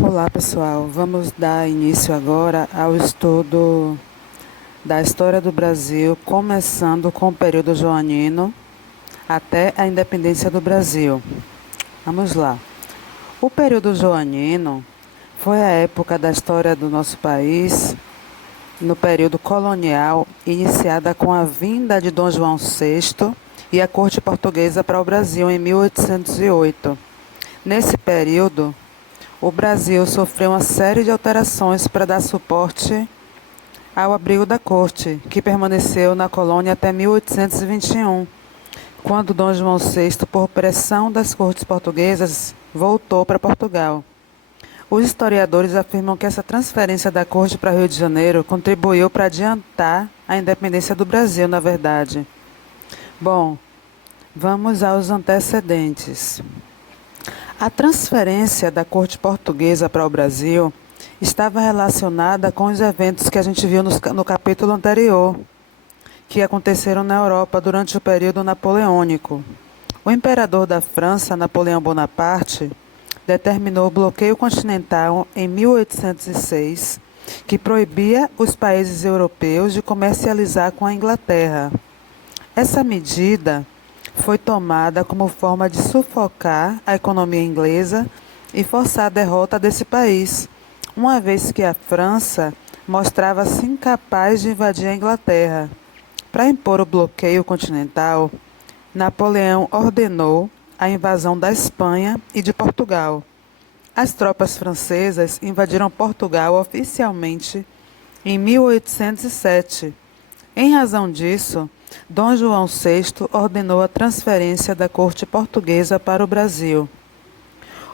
Olá pessoal, vamos dar início agora ao estudo da história do Brasil, começando com o período joanino até a independência do Brasil. Vamos lá. O período joanino foi a época da história do nosso país, no período colonial, iniciada com a vinda de Dom João VI e a corte portuguesa para o Brasil em 1808. Nesse período, o Brasil sofreu uma série de alterações para dar suporte ao abrigo da corte, que permaneceu na colônia até 1821, quando Dom João VI, por pressão das cortes portuguesas, voltou para Portugal. Os historiadores afirmam que essa transferência da corte para Rio de Janeiro contribuiu para adiantar a independência do Brasil, na verdade. Bom, vamos aos antecedentes. A transferência da corte portuguesa para o Brasil estava relacionada com os eventos que a gente viu no capítulo anterior, que aconteceram na Europa durante o período napoleônico. O imperador da França, Napoleão Bonaparte, determinou o bloqueio continental em 1806, que proibia os países europeus de comercializar com a Inglaterra. Essa medida foi tomada como forma de sufocar a economia inglesa e forçar a derrota desse país, uma vez que a França mostrava-se incapaz de invadir a Inglaterra. Para impor o bloqueio continental, Napoleão ordenou a invasão da Espanha e de Portugal. As tropas francesas invadiram Portugal oficialmente em 1807. Em razão disso, Dom João VI ordenou a transferência da corte portuguesa para o Brasil.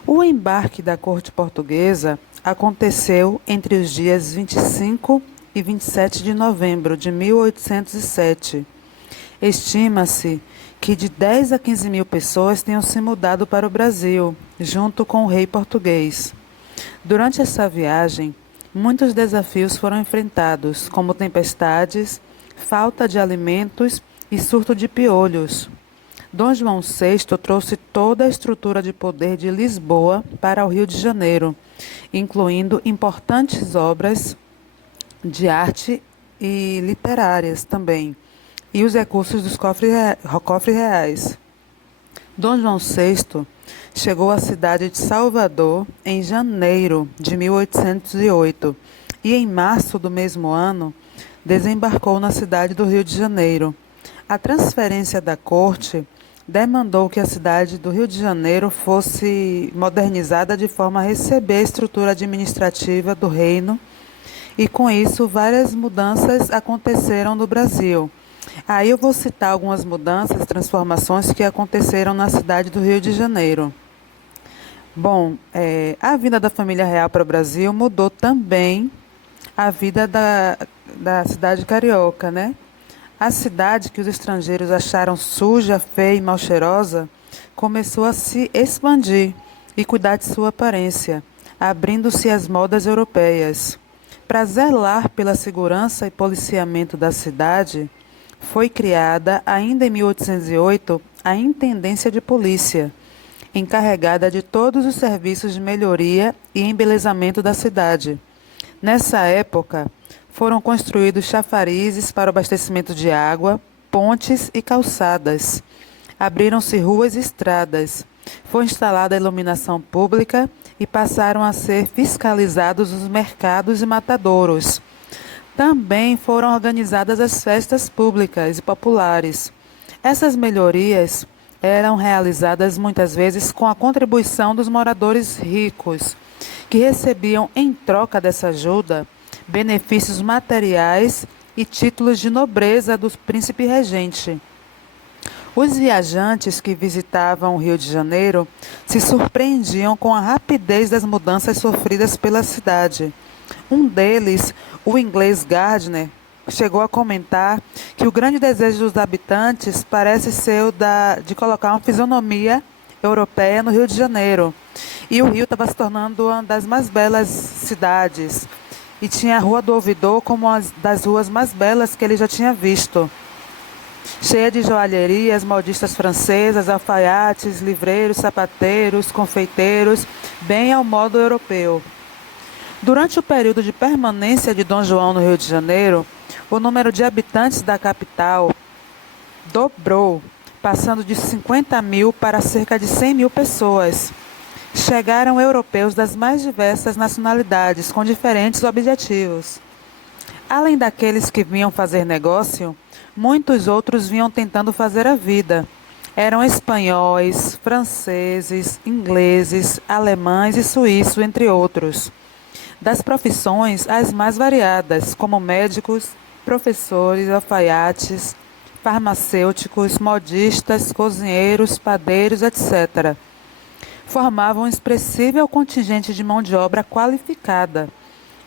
O embarque da corte portuguesa aconteceu entre os dias 25 e 27 de novembro de 1807. Estima-se que de 10 a 15 mil pessoas tenham se mudado para o Brasil, junto com o rei português. Durante essa viagem, muitos desafios foram enfrentados, como tempestades, falta de alimentos e surto de piolhos. Dom João VI trouxe toda a estrutura de poder de Lisboa para o Rio de Janeiro, incluindo importantes obras de arte e literárias também, e os recursos dos cofres reais. Dom João VI chegou à cidade de Salvador em janeiro de 1808 e em março do mesmo ano desembarcou na cidade do Rio de Janeiro. A transferência da corte demandou que a cidade do Rio de Janeiro fosse modernizada de forma a receber a estrutura administrativa do reino, e com isso várias mudanças aconteceram no Brasil. Aí eu vou citar algumas mudanças, transformações que aconteceram na cidade do Rio de Janeiro. Bom, a vinda da família real para o Brasil mudou também a vida da cidade carioca, né? A cidade que os estrangeiros acharam suja, feia e mal cheirosa começou a se expandir e cuidar de sua aparência, abrindo-se às modas europeias. Para zelar pela segurança e policiamento da cidade, foi criada, ainda em 1808, a Intendência de Polícia, encarregada de todos os serviços de melhoria e embelezamento da cidade. Nessa época, foram construídos chafarizes para o abastecimento de água, pontes e calçadas. Abriram-se ruas e estradas. Foi instalada a iluminação pública e passaram a ser fiscalizados os mercados e matadouros. Também foram organizadas as festas públicas e populares. Essas melhorias eram realizadas muitas vezes com a contribuição dos moradores ricos, que recebiam em troca dessa ajuda benefícios materiais e títulos de nobreza do príncipe regente. Os viajantes que visitavam o Rio de Janeiro se surpreendiam com a rapidez das mudanças sofridas pela cidade. Um deles, o inglês Gardner, chegou a comentar que o grande desejo dos habitantes parece ser o de colocar uma fisionomia europeia no Rio de Janeiro. E o Rio estava se tornando uma das mais belas cidades. E tinha a Rua do Ouvidor como uma das ruas mais belas que ele já tinha visto. Cheia de joalherias, modistas francesas, alfaiates, livreiros, sapateiros, confeiteiros, bem ao modo europeu. Durante o período de permanência de Dom João no Rio de Janeiro, o número de habitantes da capital dobrou, passando de 50 mil para cerca de 100 mil pessoas. Chegaram europeus das mais diversas nacionalidades, com diferentes objetivos. Além daqueles que vinham fazer negócio, muitos outros vinham tentando fazer a vida. Eram espanhóis, franceses, ingleses, alemães e suíços, entre outros. Das profissões as mais variadas, como médicos, professores, alfaiates, farmacêuticos, modistas, cozinheiros, padeiros, etc. Formavam um expressível contingente de mão de obra qualificada.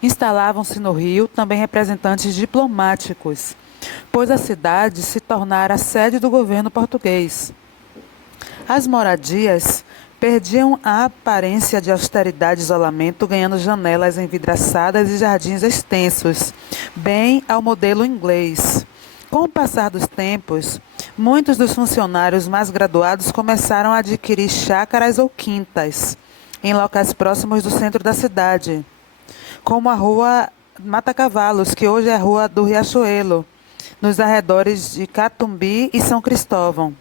Instalavam-se no Rio também representantes diplomáticos, pois a cidade se tornara a sede do governo português. As moradias perdiam a aparência de austeridade e isolamento, ganhando janelas envidraçadas e jardins extensos, bem ao modelo inglês. Com o passar dos tempos, muitos dos funcionários mais graduados começaram a adquirir chácaras ou quintas em locais próximos do centro da cidade, como a Rua Mata Cavalos, que hoje é a Rua do Riachuelo, nos arredores de Catumbi e São Cristóvão.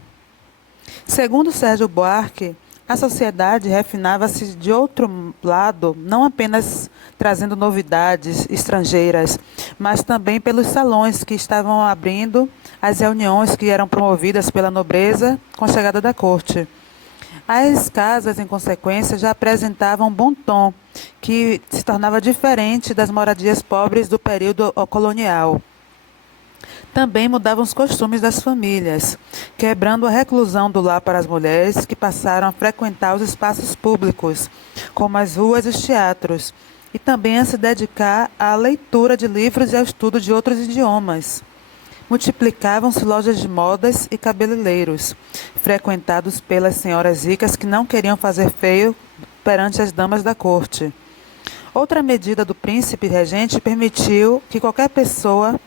Segundo Sérgio Buarque, a sociedade refinava-se de outro lado, não apenas trazendo novidades estrangeiras, mas também pelos salões que estavam abrindo, as reuniões que eram promovidas pela nobreza com a chegada da corte. As casas, em consequência, já apresentavam um bom tom, que se tornava diferente das moradias pobres do período colonial. Também mudavam os costumes das famílias, quebrando a reclusão do lar para as mulheres que passaram a frequentar os espaços públicos, como as ruas e os teatros, e também a se dedicar à leitura de livros e ao estudo de outros idiomas. Multiplicavam-se lojas de modas e cabeleireiros, frequentados pelas senhoras ricas que não queriam fazer feio perante as damas da corte. Outra medida do príncipe regente permitiu que qualquer pessoa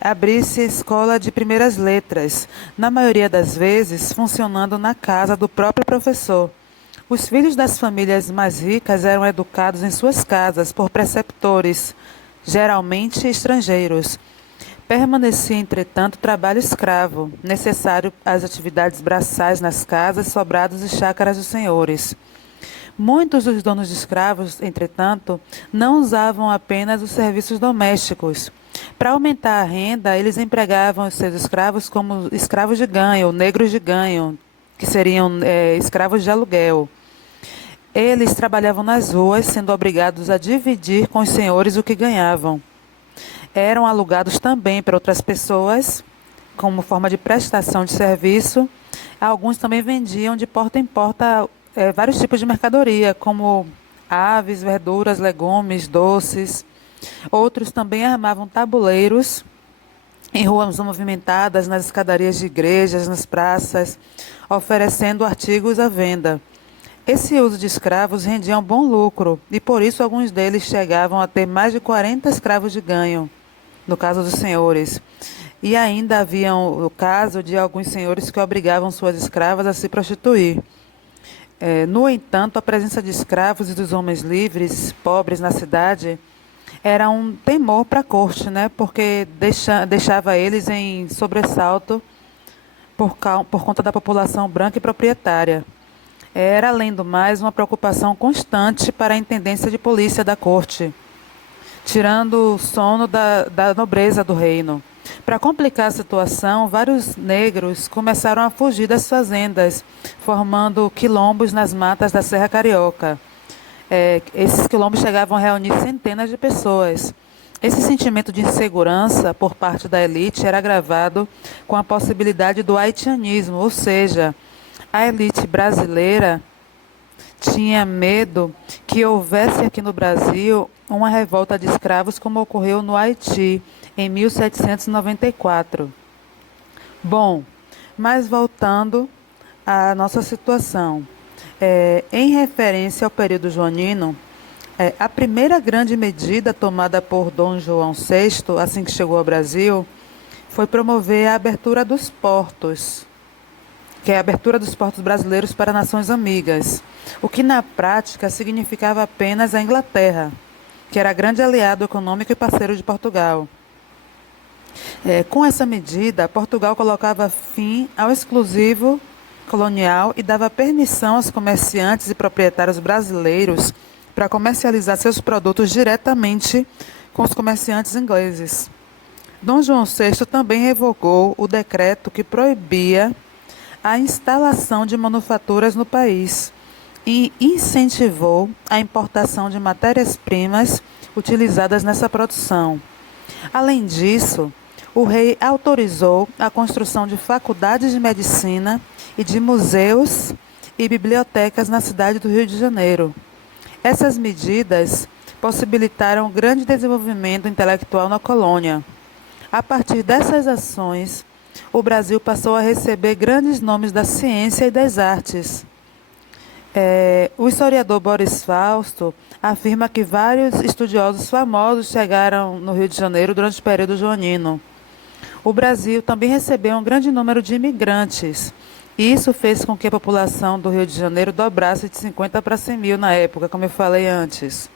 abrisse escola de primeiras letras, na maioria das vezes funcionando na casa do próprio professor. Os filhos das famílias mais ricas eram educados em suas casas por preceptores, geralmente estrangeiros. Permanecia, entretanto, trabalho escravo, necessário às atividades braçais nas casas, sobrados e chácaras dos senhores. Muitos dos donos de escravos, entretanto, não usavam apenas os serviços domésticos. Para aumentar a renda, eles empregavam os seus escravos como escravos de ganho, ou negros de ganho, que seriam escravos de aluguel. Eles trabalhavam nas ruas, sendo obrigados a dividir com os senhores o que ganhavam. Eram alugados também para outras pessoas, como forma de prestação de serviço. Alguns também vendiam de porta em porta vários tipos de mercadoria, como aves, verduras, legumes, doces. Outros também armavam tabuleiros em ruas movimentadas, nas escadarias de igrejas, nas praças, oferecendo artigos à venda. Esse uso de escravos rendia um bom lucro e, por isso, alguns deles chegavam a ter mais de 40 escravos de ganho, no caso dos senhores. E ainda havia o caso de alguns senhores que obrigavam suas escravas a se prostituir. No entanto, a presença de escravos e dos homens livres, pobres na cidade, era um temor para a corte, né? Porque deixava eles em sobressalto por conta da população branca e proprietária. Era, além do mais, uma preocupação constante para a intendência de polícia da corte, tirando o sono da nobreza do reino. Para complicar a situação, vários negros começaram a fugir das fazendas, formando quilombos nas matas da Serra Carioca. Esses quilombos chegavam a reunir centenas de pessoas. Esse sentimento de insegurança por parte da elite era agravado com a possibilidade do haitianismo, ou seja, a elite brasileira tinha medo que houvesse aqui no Brasil uma revolta de escravos como ocorreu no Haiti, em 1794. Bom, mas voltando à nossa situação. Em referência ao período joanino, a primeira grande medida tomada por Dom João VI, assim que chegou ao Brasil, foi promover a abertura dos portos. que é a abertura dos portos brasileiros para nações amigas, o que na prática significava apenas a Inglaterra, que era grande aliado econômico e parceiro de Portugal. Com essa medida, Portugal colocava fim ao exclusivo colonial e dava permissão aos comerciantes e proprietários brasileiros para comercializar seus produtos diretamente com os comerciantes ingleses. Dom João VI também revogou o decreto que proibia a instalação de manufaturas no país e incentivou a importação de matérias-primas utilizadas nessa produção. Além disso, o rei autorizou a construção de faculdades de medicina e de museus e bibliotecas na cidade do Rio de Janeiro. Essas medidas possibilitaram um grande desenvolvimento intelectual na colônia. A partir dessas ações, o Brasil passou a receber grandes nomes da ciência e das artes. O historiador Boris Fausto afirma que vários estudiosos famosos chegaram no Rio de Janeiro durante o período joanino. O Brasil também recebeu um grande número de imigrantes. E isso fez com que a população do Rio de Janeiro dobrasse de 50 para 100 mil na época, como eu falei antes.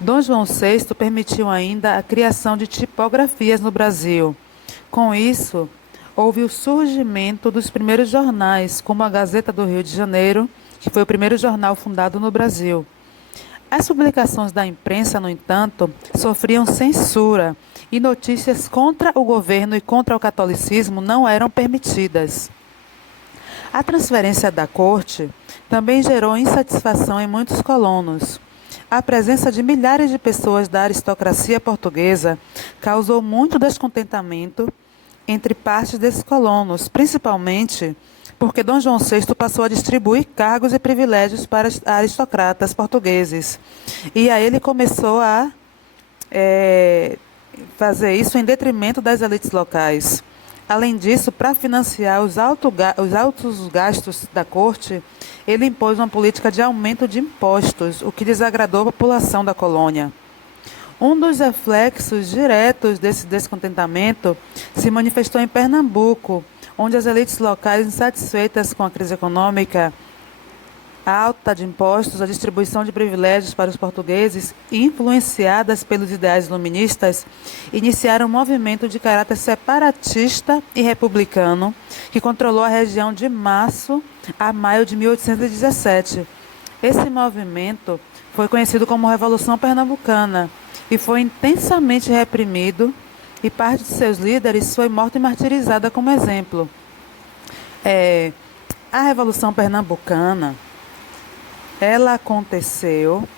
Dom João VI permitiu ainda a criação de tipografias no Brasil. Com isso, houve o surgimento dos primeiros jornais, como a Gazeta do Rio de Janeiro, que foi o primeiro jornal fundado no Brasil. As publicações da imprensa, no entanto, sofriam censura e notícias contra o governo e contra o catolicismo não eram permitidas. A transferência da corte também gerou insatisfação em muitos colonos. A presença de milhares de pessoas da aristocracia portuguesa causou muito descontentamento entre partes desses colonos, principalmente porque Dom João VI passou a distribuir cargos e privilégios para aristocratas portugueses. E aí ele começou a fazer isso em detrimento das elites locais. Além disso, para financiar os altos gastos da corte, ele impôs uma política de aumento de impostos, o que desagradou a população da colônia. Um dos reflexos diretos desse descontentamento se manifestou em Pernambuco, onde as elites locais, insatisfeitas com a crise econômica, a alta de impostos, a distribuição de privilégios para os portugueses e influenciadas pelos ideais iluministas, iniciaram um movimento de caráter separatista e republicano que controlou a região de março a maio de 1817. Esse movimento foi conhecido como Revolução Pernambucana e foi intensamente reprimido e parte de seus líderes foi morta e martirizada como exemplo. A Revolução Pernambucana ela aconteceu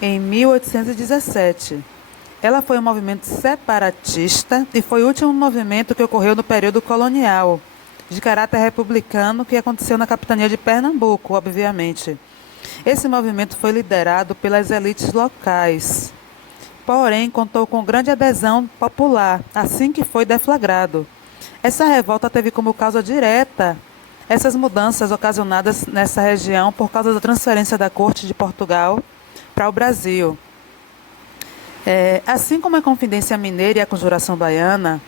em 1817. Ela foi um movimento separatista e foi o último movimento que ocorreu no período colonial, de caráter republicano, que aconteceu na capitania de Pernambuco, obviamente. Esse movimento foi liderado pelas elites locais, porém contou com grande adesão popular, assim que foi deflagrado. Essa revolta teve como causa direta essas mudanças ocasionadas nessa região por causa da transferência da corte de Portugal para o Brasil. Assim como a Confidência Mineira e a Conjuração Baiana,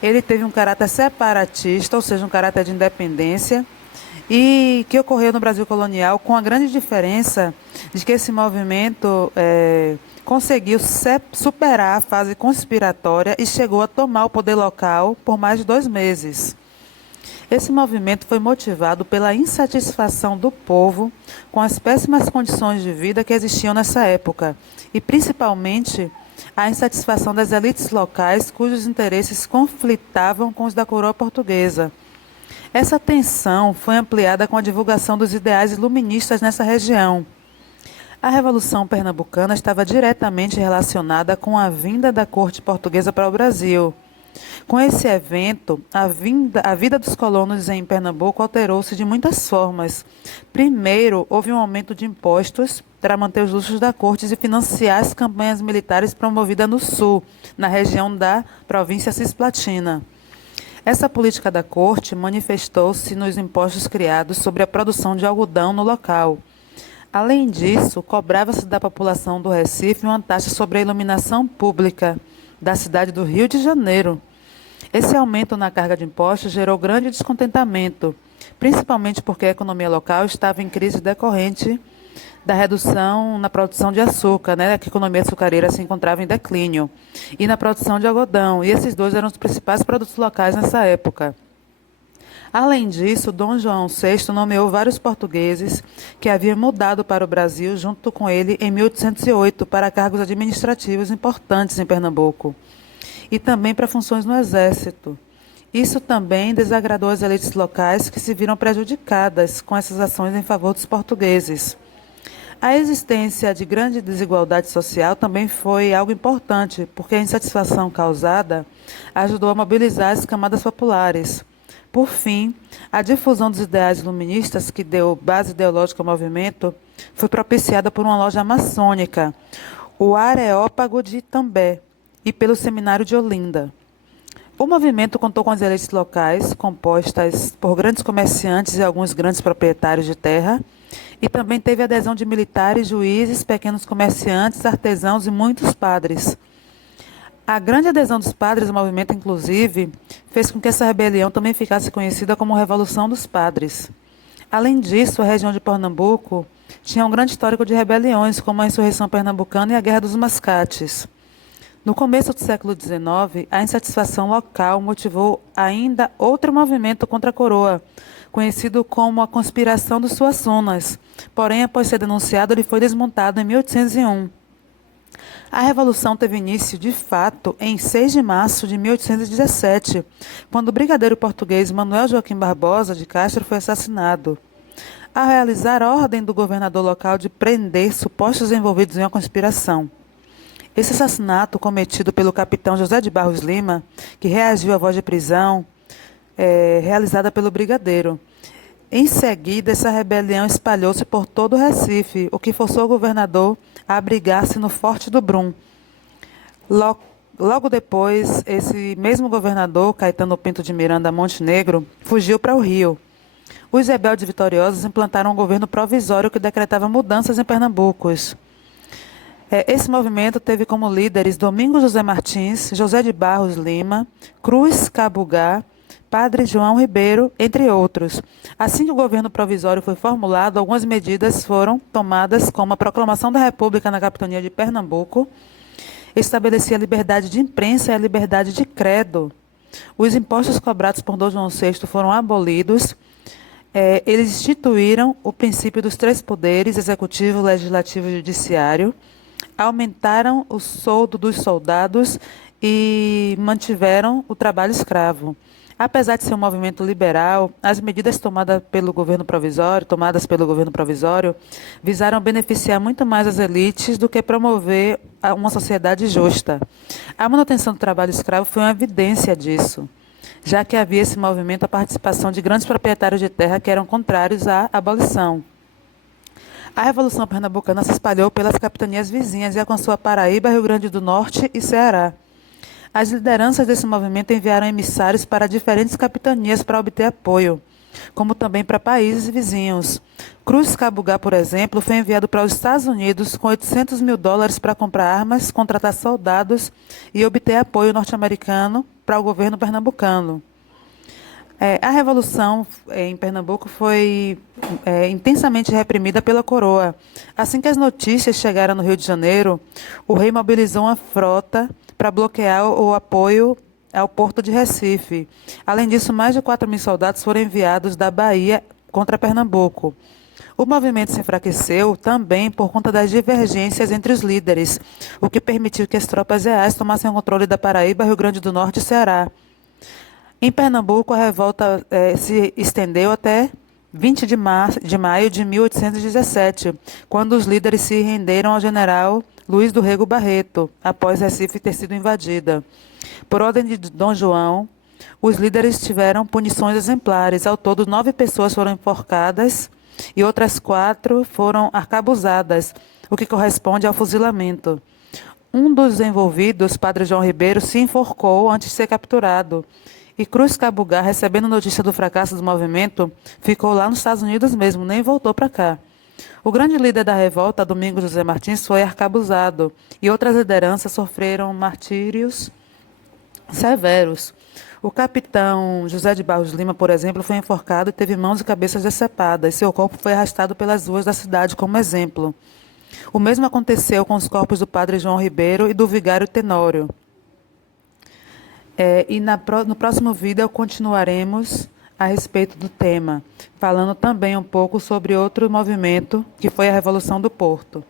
ele teve um caráter separatista, ou seja, um caráter de independência, e que ocorreu no Brasil colonial, com a grande diferença de que esse movimento conseguiu superar a fase conspiratória e chegou a tomar o poder local por mais de 2 meses. Esse movimento foi motivado pela insatisfação do povo com as péssimas condições de vida que existiam nessa época e, principalmente, a insatisfação das elites locais cujos interesses conflitavam com os da coroa portuguesa. Essa tensão foi ampliada com a divulgação dos ideais iluministas nessa região. A Revolução Pernambucana estava diretamente relacionada com a vinda da corte portuguesa para o Brasil. Com esse evento, a vida dos colonos em Pernambuco alterou-se de muitas formas. Primeiro, houve um aumento de impostos para manter os luxos da corte e financiar as campanhas militares promovidas no sul, na região da província cisplatina. Essa política da corte manifestou-se nos impostos criados sobre a produção de algodão no local. Além disso, cobrava-se da população do Recife uma taxa sobre a iluminação pública da cidade do Rio de Janeiro. Esse aumento na carga de impostos gerou grande descontentamento, principalmente porque a economia local estava em crise decorrente da redução na produção de açúcar, né, que a economia açucareira se encontrava em declínio, e na produção de algodão, e esses dois eram os principais produtos locais nessa época. Além disso, Dom João VI nomeou vários portugueses que haviam mudado para o Brasil junto com ele em 1808 para cargos administrativos importantes em Pernambuco e também para funções no Exército. Isso também desagradou as elites locais que se viram prejudicadas com essas ações em favor dos portugueses. A existência de grande desigualdade social também foi algo importante, porque a insatisfação causada ajudou a mobilizar as camadas populares. Por fim, a difusão dos ideais iluministas, que deu base ideológica ao movimento, foi propiciada por uma loja maçônica, o Areópago de Itambé, e pelo Seminário de Olinda. O movimento contou com as elites locais, compostas por grandes comerciantes e alguns grandes proprietários de terra, e também teve adesão de militares, juízes, pequenos comerciantes, artesãos e muitos padres. A grande adesão dos padres ao movimento, inclusive, fez com que essa rebelião também ficasse conhecida como Revolução dos Padres. Além disso, a região de Pernambuco tinha um grande histórico de rebeliões, como a Insurreição Pernambucana e a Guerra dos Mascates. No começo do século XIX, a insatisfação local motivou ainda outro movimento contra a coroa, conhecido como a Conspiração dos Suassunas. Porém, após ser denunciado, ele foi desmontado em 1801. A Revolução teve início, de fato, em 6 de março de 1817, quando o brigadeiro português Manuel Joaquim Barbosa de Castro foi assassinado. Ao realizar a ordem do governador local de prender supostos envolvidos em uma conspiração. Esse assassinato, cometido pelo capitão José de Barros Lima, que reagiu à voz de prisão realizada pelo brigadeiro. Em seguida, essa rebelião espalhou-se por todo o Recife, o que forçou o governador a abrigar-se no Forte do Brum. Logo depois, esse mesmo governador, Caetano Pinto de Miranda Montenegro, fugiu para o Rio. Os rebeldes vitoriosos implantaram um governo provisório que decretava mudanças em Pernambuco. Esse movimento teve como líderes Domingos José Martins, José de Barros Lima, Cruz Cabugá, Padre João Ribeiro, entre outros. Assim que o governo provisório foi formulado, algumas medidas foram tomadas, como a proclamação da República na capitania de Pernambuco, estabelecia a liberdade de imprensa e a liberdade de credo. Os impostos cobrados por Dom João VI foram abolidos. Eles instituíram o princípio dos 3 poderes, executivo, legislativo e judiciário, aumentaram o soldo dos soldados e mantiveram o trabalho escravo. Apesar de ser um movimento liberal, as medidas tomadas pelo governo provisório visaram beneficiar muito mais as elites do que promover uma sociedade justa. A manutenção do trabalho escravo foi uma evidência disso, já que havia esse movimento a participação de grandes proprietários de terra que eram contrários à abolição. A Revolução Pernambucana se espalhou pelas capitanias vizinhas e alcançou a Paraíba, Rio Grande do Norte e Ceará. As lideranças desse movimento enviaram emissários para diferentes capitanias para obter apoio, como também para países vizinhos. Cruz Cabugá, por exemplo, foi enviado para os Estados Unidos com $800 mil para comprar armas, contratar soldados e obter apoio norte-americano para o governo pernambucano. A Revolução em Pernambuco foi intensamente reprimida pela coroa. Assim que as notícias chegaram no Rio de Janeiro, o rei mobilizou uma frota para bloquear o apoio ao porto de Recife. Além disso, mais de 4.000 soldados foram enviados da Bahia contra Pernambuco. O movimento se enfraqueceu também por conta das divergências entre os líderes, o que permitiu que as tropas reais tomassem o controle da Paraíba, Rio Grande do Norte e Ceará. Em Pernambuco, a revolta se estendeu até 20 de maio de 1817, quando os líderes se renderam ao general Luiz do Rego Barreto, após Recife ter sido invadida. Por ordem de Dom João, os líderes tiveram punições exemplares. Ao todo, 9 pessoas foram enforcadas e outras 4 foram arcabuzadas, o que corresponde ao fuzilamento. Um dos envolvidos, Padre João Ribeiro, se enforcou antes de ser capturado. E Cruz Cabugá, recebendo notícia do fracasso do movimento, ficou lá nos Estados Unidos mesmo, nem voltou para cá. O grande líder da revolta, Domingos José Martins, foi arcabuzado e outras lideranças sofreram martírios severos. O capitão José de Barros Lima, por exemplo, foi enforcado e teve mãos e cabeças decepadas. Seu corpo foi arrastado pelas ruas da cidade como exemplo. O mesmo aconteceu com os corpos do padre João Ribeiro e do vigário Tenório. No próximo vídeo continuaremos a respeito do tema, falando também um pouco sobre outro movimento que foi a Revolução do Porto.